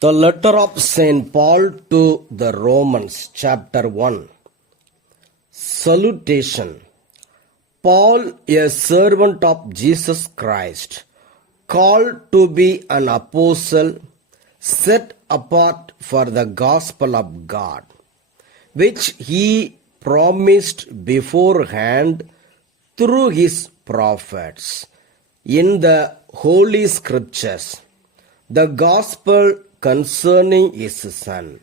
The letter of St. Paul to the Romans, chapter 1. Salutation. Paul, a servant of Jesus Christ, called to be an apostle, set apart for the gospel of God, which he promised beforehand through his prophets in the Holy Scriptures, the gospel concerning his Son,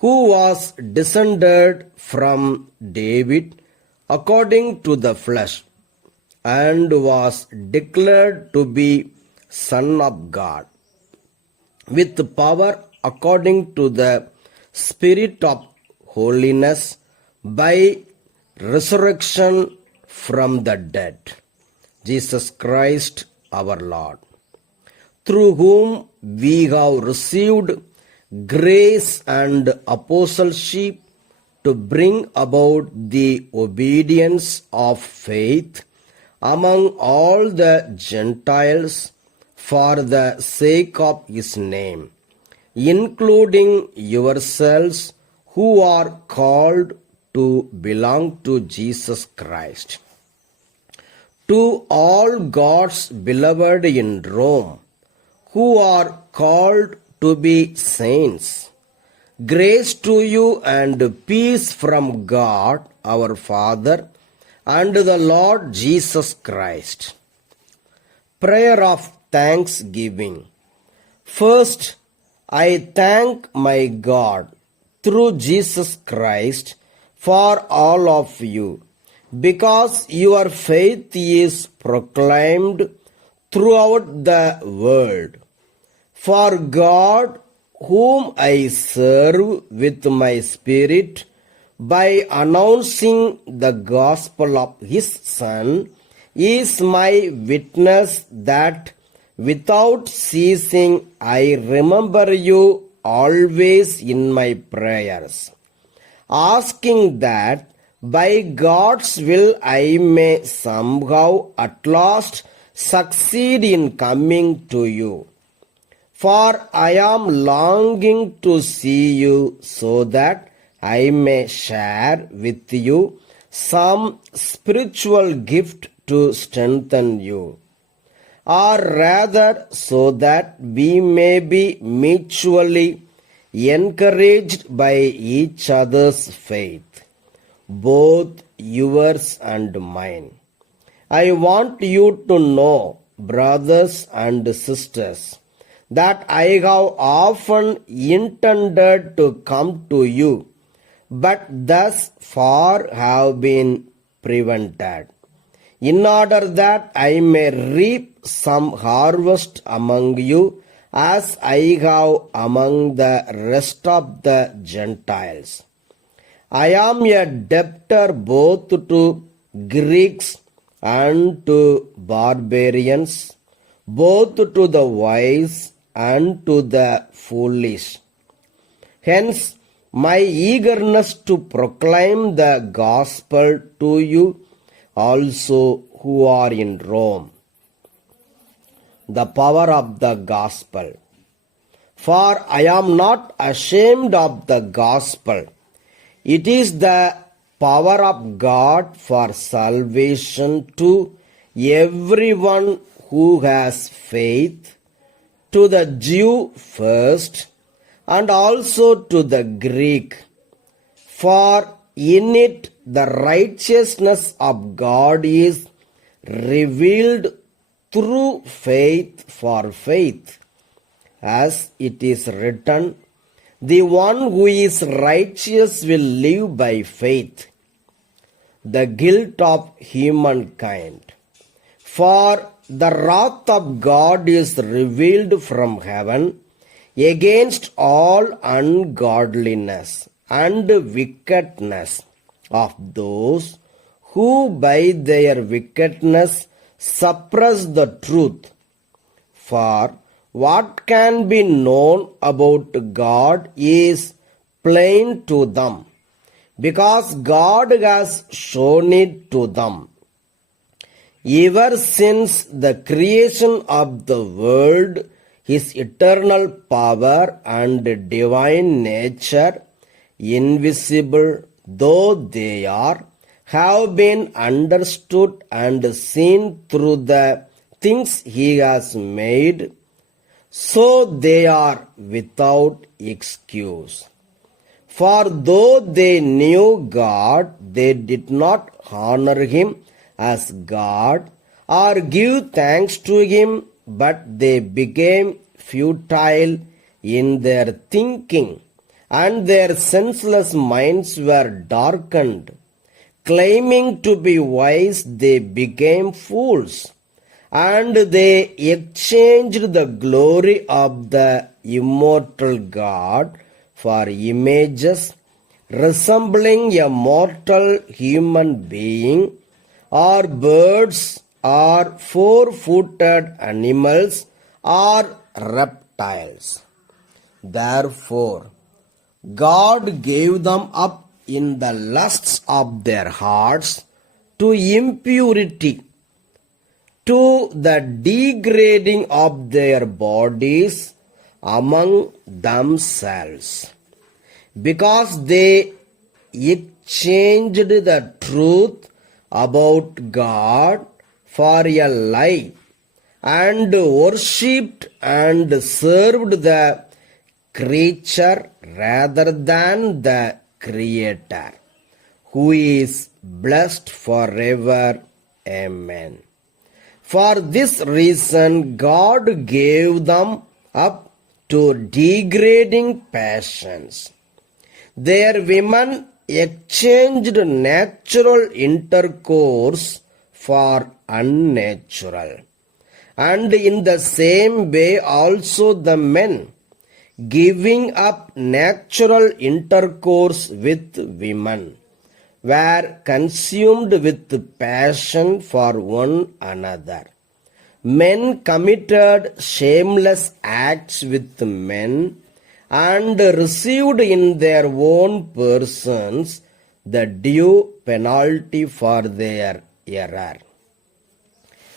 who was descended from David according to the flesh, and was declared to be Son of God, with power according to the Spirit of holiness, by resurrection from the dead, Jesus Christ our Lord, through whom we have received grace and apostleship to bring about the obedience of faith among all the Gentiles for the sake of his name, including yourselves who are called to belong to Jesus Christ. To all God's beloved in Rome, who are called to be saints, grace to you and peace from God our Father and the Lord Jesus Christ. Prayer of thanksgiving. First, I thank my God through Jesus Christ for all of you, because your faith is proclaimed throughout the world. For God, whom I serve with my spirit by announcing the gospel of his Son, is my witness that without ceasing I remember you always in my prayers, asking that by God's will I may somehow at last succeed in coming to you. For I am longing to see you so that I may share with you some spiritual gift to strengthen you, or rather so that we may be mutually encouraged by each other's faith, both yours and mine. I want you to know, brothers and sisters, that I have often intended to come to you, but thus far have been prevented, in order that I may reap some harvest among you, as I have among the rest of the Gentiles. I am a debtor both to Greeks and to barbarians, both to the wise and to the foolish. Hence, my eagerness to proclaim the gospel to you also who are in Rome. The power of the gospel. For I am not ashamed of the gospel. It is the power of God for salvation to everyone who has faith, to the Jew first, and also to the Greek. For in it the righteousness of God is revealed through faith for faith, as it is written, the one who is righteous will live by faith. The guilt of humankind. For the wrath of God is revealed from heaven against all ungodliness and wickedness of those who by their wickedness suppress the truth. For what can be known about God is plain to them, because God has shown it to them. Ever since the creation of the world, His eternal power and divine nature, invisible though they are, have been understood and seen through the things he has made, so they are without excuse. For though they knew God, they did not honor him as God or give thanks to him, but they became futile in their thinking, and their senseless minds were darkened. Claiming to be wise, they became fools, and they exchanged the glory of the immortal God for images resembling a mortal human being, or birds, or four-footed animals, or reptiles. Therefore, God gave them up in the lusts of their hearts to impurity, to the degrading of their bodies among themselves, because they exchanged the truth about God for a lie, and worshipped and served the creature rather than the Creator, who is blessed forever. Amen. For this reason, God gave them up to degrading passions. Their women exchanged natural intercourse for unnatural. And in the same way also the men, giving up natural intercourse with women, were consumed with passion for one another. Men committed shameless acts with men, and received in their own persons the due penalty for their error.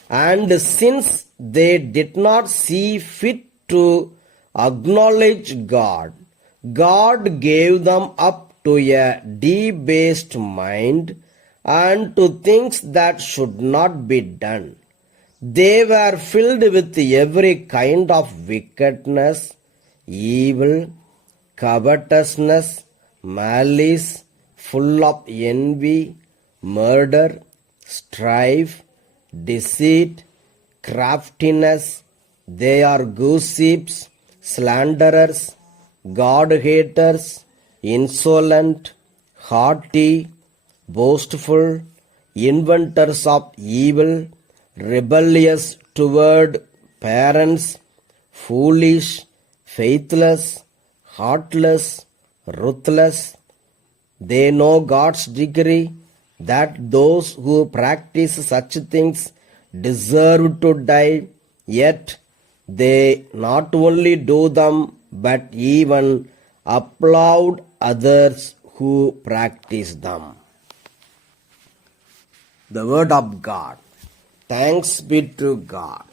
And since they did not see fit to acknowledge God, God gave them up to a debased mind and to things that should not be done. They were filled with every kind of wickedness, evil, covetousness, malice, full of envy, murder, strife, deceit, craftiness. They are gossips, slanderers, God-haters, insolent, haughty, boastful, inventors of evil, rebellious toward parents, foolish, faithless, heartless, ruthless. They know God's decree that those who practice such things deserve to die, yet they not only do them but even applaud others who practice them. The word of God. Thanks be to God.